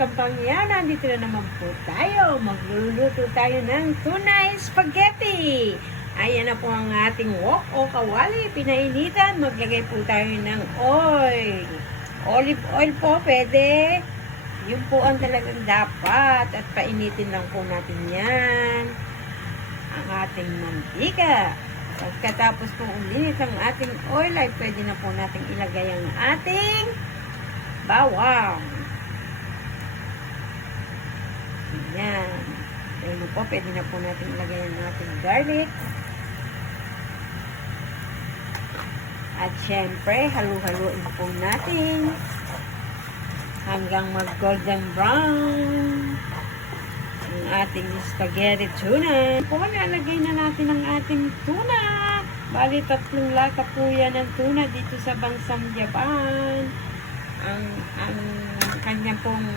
kapangyan, nandito na naman po tayo. Magluluto tayo ng tuna spaghetti. Ayan na po ang ating wok o kawali. Pinainitan, maglagay po tayo ng oil. Olive oil po, pwede. Yun po ang talagang dapat. At painitin lang po natin yan. Ang ating mantika. Pagkatapos po uminit ang ating oil, ay pwede na po natin ilagay ang ating bawang. Ayan. Ayun po, pwede na po natin ilagay ang ating garlic. At syempre, halu-haluin po natin hanggang mag-golden brown ang ating spaghetti tuna. Po, nalagay na natin ang ating tuna. Bali, 3 lata po yan ng tuna dito sa bansang Japan. Ang kanya pong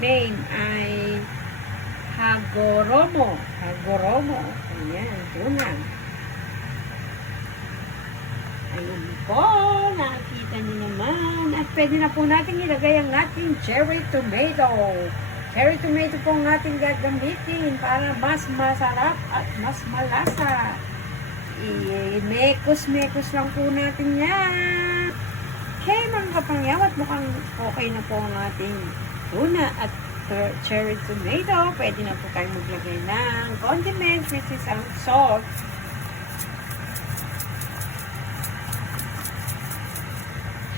name ay Hagoromo. Hagoromo. Ayan, tuna. Ayun po, nakikita niyo naman. At pwede na po natin ilagay ang ating cherry tomato. Cherry tomato po ang ating gagamitin para mas masarap at mas malasa. I-mekos-mekos lang po natin yan. Okay, mga kapangyawat, mukhang okay na po ang ating tuna at cherry tomato. Pwede na po tayong maglagay ng condiments, which is ang salt.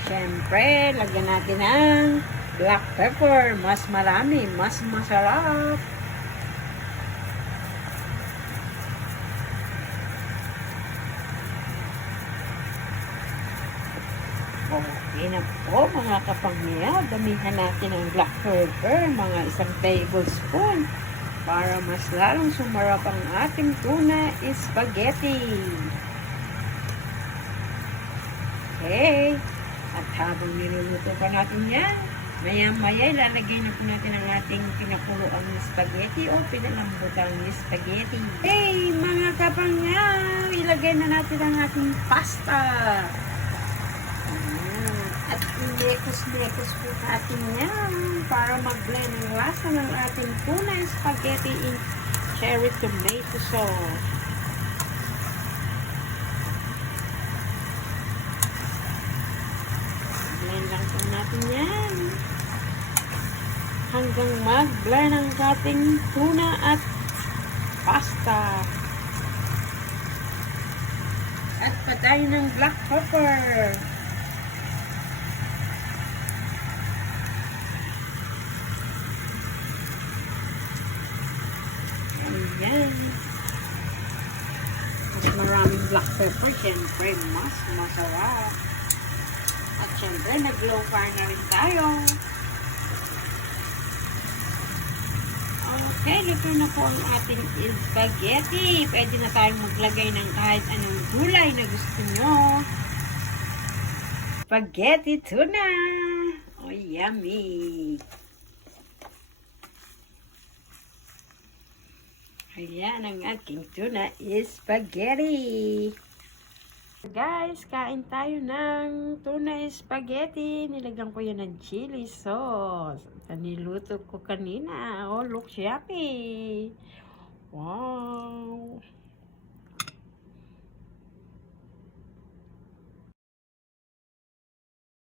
Siyempre, lagyan natin ng black pepper. Mas marami, mas masarap. Okay na po mga kapangyaw. Damihan natin ang black pepper, mga 1 tablespoon para mas lalong sumarap ang ating tuna spaghetti. Okay. At habang niluluto pa natin yan, maya-maya ilalagay na po natin ang ating pinakuloang spaghetti o pinalambutang spaghetti. Hey, mga kapangyaw, ilagay na natin ang ating pasta. At mekos-mekos po natin yan para mag-blend ang lasa ng ating tuna spaghetti in cherry tomato sauce. Blend lang po natin yan hanggang mag-blend ang ating tuna at pasta. At patayin ng black pepper. Ayan. Mas maraming black pepper, syempre mas masarap. At syempre, nag-low fire na rin tayo. Okay, luto na po ang ating spaghetti. Pwede na tayong maglagay ng kahit anong gulay na gusto nyo. Spaghetti tuna. Oh, yummy. Ayan ang aking tuna spaghetti. Guys, kain tayo ng tuna spaghetti. Nilagyan ko yan ng chili sauce. Niluto ko kanina. Oh, look yummy. Wow.